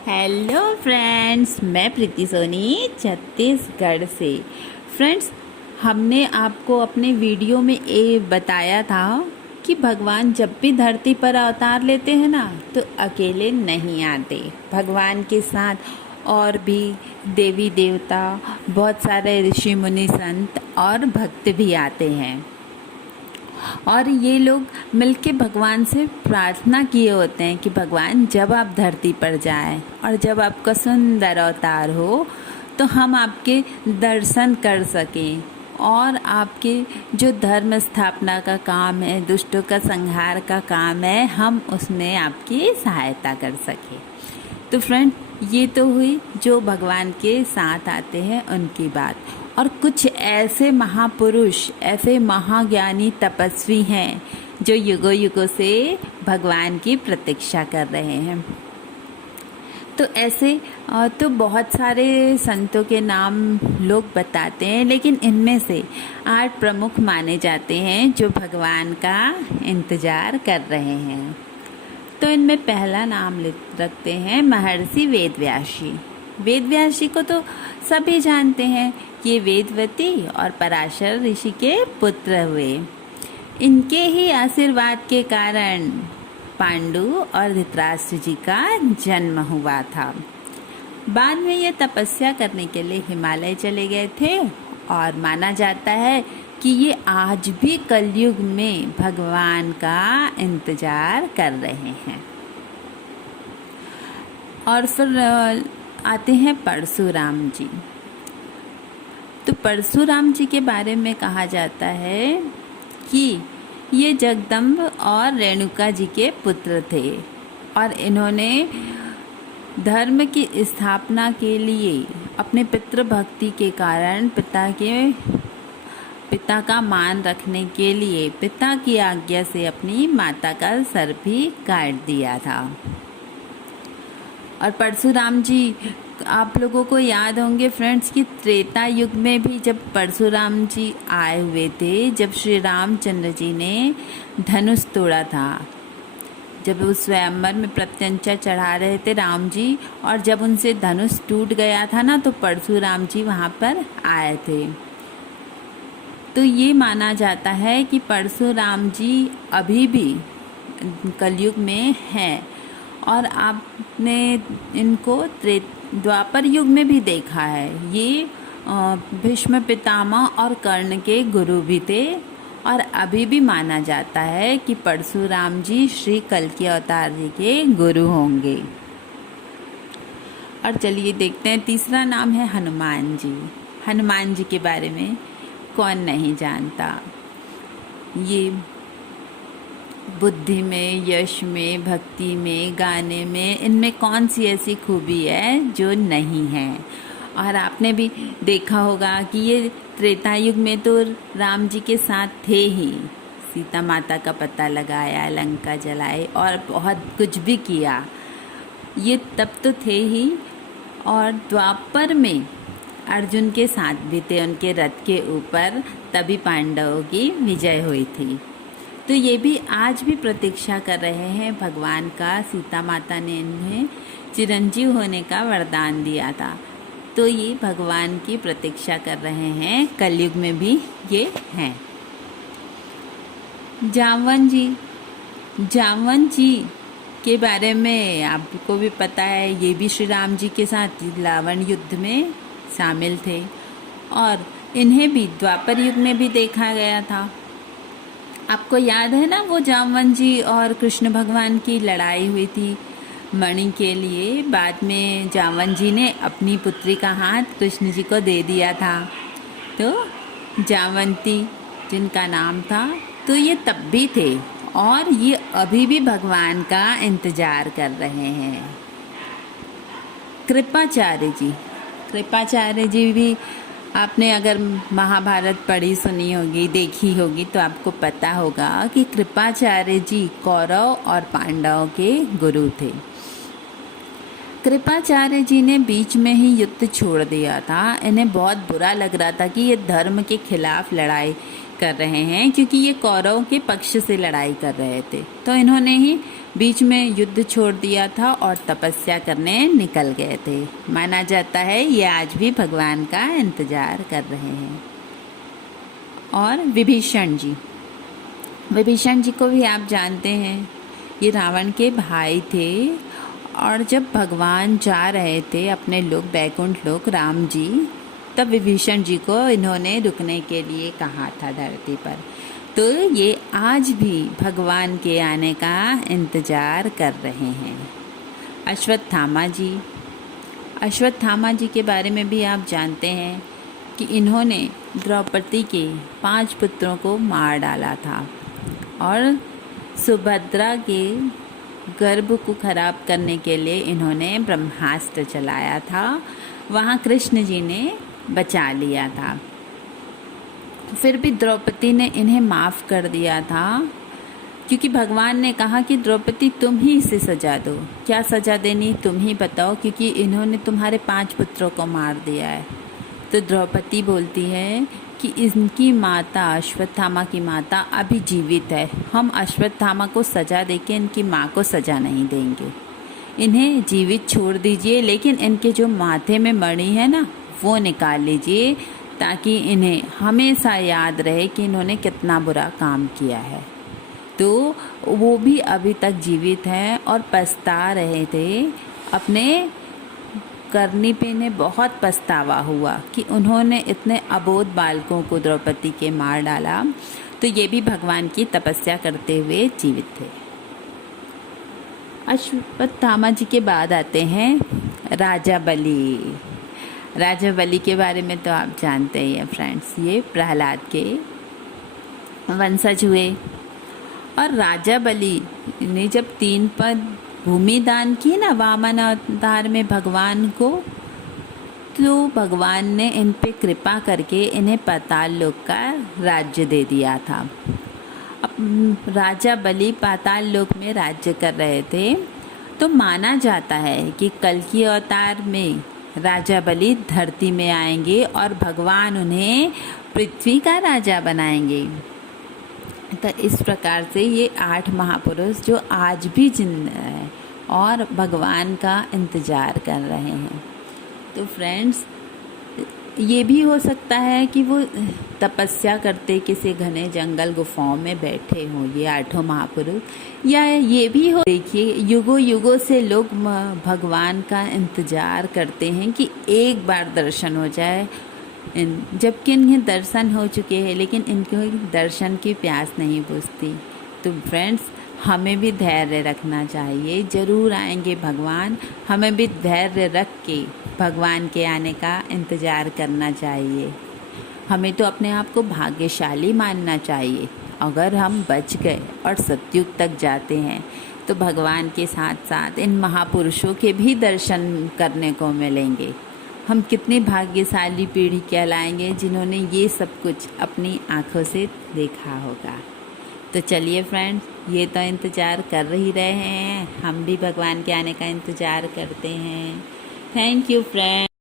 Hello friends, मैं प्रीति सोनी छत्तीसगढ़ से। Friends, हमने आपको अपने वीडियो में ये बताया था कि भगवान जब भी धरती पर अवतार लेते हैं ना, तो अकेले नहीं आते। भगवान के साथ और भी देवी देवता, बहुत सारे ऋषि मुनि संत और भक्त भी आते हैं और ये लोग मिलके भगवान से प्रार्थना किए होते हैं कि भगवान जब आप धरती पर जाएं और जब आपका सुंदर अवतार हो तो हम आपके दर्शन कर सकें और आपके जो धर्म स्थापना का काम है, दुष्टों का संहार का काम है, हम उसमें आपकी सहायता कर सकें। तो फ्रेंड, ये तो हुई जो भगवान के साथ आते हैं उनकी बात। और कुछ ऐसे महापुरुष, ऐसे महाज्ञानी तपस्वी हैं जो युगों युगों से भगवान की प्रतीक्षा कर रहे हैं। तो ऐसे तो बहुत सारे संतों के नाम लोग बताते हैं, लेकिन इनमें से 8 प्रमुख माने जाते हैं जो भगवान का इंतजार कर रहे हैं। तो इनमें पहला नाम रखते हैं महर्षि वेदव्यासी। वेदव्यासी को तो सभी जानते हैं कि ये वेदवती और पराशर ऋषि के पुत्र हुए। इनके ही आशीर्वाद के कारण पांडु और धृतराष्ट्र जी का जन्म हुआ था। बाद में ये तपस्या करने के लिए हिमालय चले गए थे और माना जाता है कि ये आज भी कलयुग में भगवान का इंतजार कर रहे हैं। और फिर आते हैं परशुराम जी। तो परशुराम जी के बारे में कहा जाता है कि ये जगदम्ब और रेणुका जी के पुत्र थे और इन्होंने धर्म की स्थापना के लिए अपने पितृभक्ति के कारण पिता का मान रखने के लिए पिता की आज्ञा से अपनी माता का सर भी काट दिया था। और परशुराम जी, आप लोगों को याद होंगे फ्रेंड्स कि त्रेता युग में भी जब परशुराम जी आए हुए थे, जब श्री रामचंद्र जी ने धनुष तोड़ा था, जब उस स्वयंवर में प्रत्यंचा चढ़ा रहे थे राम जी, और जब उनसे धनुष टूट गया था ना, तो परशुराम जी वहाँ पर आए थे। तो ये माना जाता है कि परशुराम जी अभी भी कलयुग में हैं और आपने इनको द्वापर युग में भी देखा है। ये भीष्म पितामह और कर्ण के गुरु भी थे और अभी भी माना जाता है कि परशुराम जी श्री कल्कि अवतार जी के गुरु होंगे। और चलिए देखते हैं, तीसरा नाम है हनुमान जी। हनुमान जी के बारे में कौन नहीं जानता। ये बुद्धि में, यश में, भक्ति में, गाने में, इनमें कौन सी ऐसी खूबी है जो नहीं है। और आपने भी देखा होगा कि ये त्रेता युग में तो राम जी के साथ थे ही, सीता माता का पता लगाया, लंका जलाए और बहुत कुछ भी किया, ये तब तो थे ही। और द्वापर में अर्जुन के साथ भी थे उनके रथ के ऊपर, तभी पांडवों की विजय हुई थी। तो ये भी आज भी प्रतीक्षा कर रहे हैं भगवान का। सीता माता ने इन्हें चिरंजीव होने का वरदान दिया था, तो ये भगवान की प्रतीक्षा कर रहे हैं, कलयुग में भी ये हैं। जामवंत जी के बारे में आपको भी पता है, ये भी श्री राम जी के साथ रावण युद्ध में शामिल थे और इन्हें भी द्वापर युग में भी देखा गया था। आपको याद है ना, वो जामवंत जी और कृष्ण भगवान की लड़ाई हुई थी मणि के लिए। बाद में जामवंत जी ने अपनी पुत्री का हाथ कृष्ण जी को दे दिया था, तो जामवंती जिनका नाम था, तो ये तब भी थे और ये अभी भी भगवान का इंतजार कर रहे हैं। कृपाचार्य जी भी, आपने अगर महाभारत पढ़ी, सुनी होगी, देखी होगी, तो आपको पता होगा कि कृपाचार्य जी कौरव और पांडवों के गुरु थे। कृपाचार्य जी ने बीच में ही युद्ध छोड़ दिया था। इन्हें बहुत बुरा लग रहा था कि ये धर्म के खिलाफ लड़ाई कर रहे हैं, क्योंकि ये कौरवों के पक्ष से लड़ाई कर रहे थे। तो इन्होंने ही बीच में युद्ध छोड़ दिया था और तपस्या करने निकल गए थे। माना जाता है ये आज भी भगवान का इंतजार कर रहे हैं। और विभीषण जी को भी आप जानते हैं, ये रावण के भाई थे। और जब भगवान जा रहे थे अपने लोक बैकुंठ लोक राम जी, तब विभीषण जी को इन्होंने रुकने के लिए कहा था धरती पर। तो ये आज भी भगवान के आने का इंतजार कर रहे हैं। अश्वत्थामा जी के बारे में भी आप जानते हैं कि इन्होंने द्रौपदी के 5 पुत्रों को मार डाला था और सुभद्रा के गर्भ को खराब करने के लिए इन्होंने ब्रह्मास्त्र चलाया था। वहाँ कृष्ण जी ने बचा लिया था। फिर भी द्रौपदी ने इन्हें माफ़ कर दिया था, क्योंकि भगवान ने कहा कि द्रौपदी तुम ही इसे सजा दो। क्या सजा देनी तुम ही बताओ, क्योंकि इन्होंने तुम्हारे 5 पुत्रों को मार दिया है। तो द्रौपदी बोलती है कि इनकी माता, अश्वत्थामा की माता अभी जीवित है, हम अश्वत्थामा को सजा देके इनकी माँ को सजा नहीं देंगे, इन्हें जीवित छोड़ दीजिए, लेकिन इनके जो माथे में मणि है ना वो निकाल लीजिए, ताकि इन्हें हमेशा याद रहे कि इन्होंने कितना बुरा काम किया है। तो वो भी अभी तक जीवित हैं और पछता रहे थे अपने करनी पे। इन्हें बहुत पछतावा हुआ कि उन्होंने इतने अबोध बालकों को द्रौपदी के मार डाला। तो ये भी भगवान की तपस्या करते हुए जीवित थे। अश्वत्थामा जी के बाद आते हैं राजा बलि के बारे में तो आप जानते ही हैं फ्रेंड्स, ये प्रहलाद के वंशज हुए। और राजा बलि ने जब 3 पद भूमि दान की ना वामन अवतार में भगवान को, तो भगवान ने इन पे कृपा करके इन्हें पाताल लोक का राज्य दे दिया था। अब राजा बलि पाताल लोक में राज्य कर रहे थे। तो माना जाता है कि कल्कि अवतार में राजा बलि धरती में आएंगे और भगवान उन्हें पृथ्वी का राजा बनाएंगे। तो इस प्रकार से ये 8 महापुरुष जो आज भी जिंदा हैं और भगवान का इंतजार कर रहे हैं। तो फ्रेंड्स, ये भी हो सकता है कि वो तपस्या करते किसी घने जंगल गुफाओं में बैठे हों ये 8 महापुरुष, या ये भी हो, देखिए युगों युगों से लोग भगवान का इंतजार करते हैं कि एक बार दर्शन हो जाए, जबकि इन्हें दर्शन हो चुके हैं, लेकिन इनको दर्शन की प्यास नहीं बुझती। तो फ्रेंड्स, हमें भी धैर्य रखना चाहिए, ज़रूर आएंगे भगवान। हमें भी धैर्य रख के भगवान के आने का इंतज़ार करना चाहिए। हमें तो अपने आप को भाग्यशाली मानना चाहिए। अगर हम बच गए और सतयुग तक जाते हैं तो भगवान के साथ साथ इन महापुरुषों के भी दर्शन करने को मिलेंगे। हम कितनी भाग्यशाली पीढ़ी कहलाएंगे जिन्होंने ये सब कुछ अपनी आँखों से देखा होगा। तो चलिए फ्रेंड्स, ये तो इंतज़ार कर ही रहे हैं, हम भी भगवान के आने का इंतज़ार करते हैं। Thank you friends.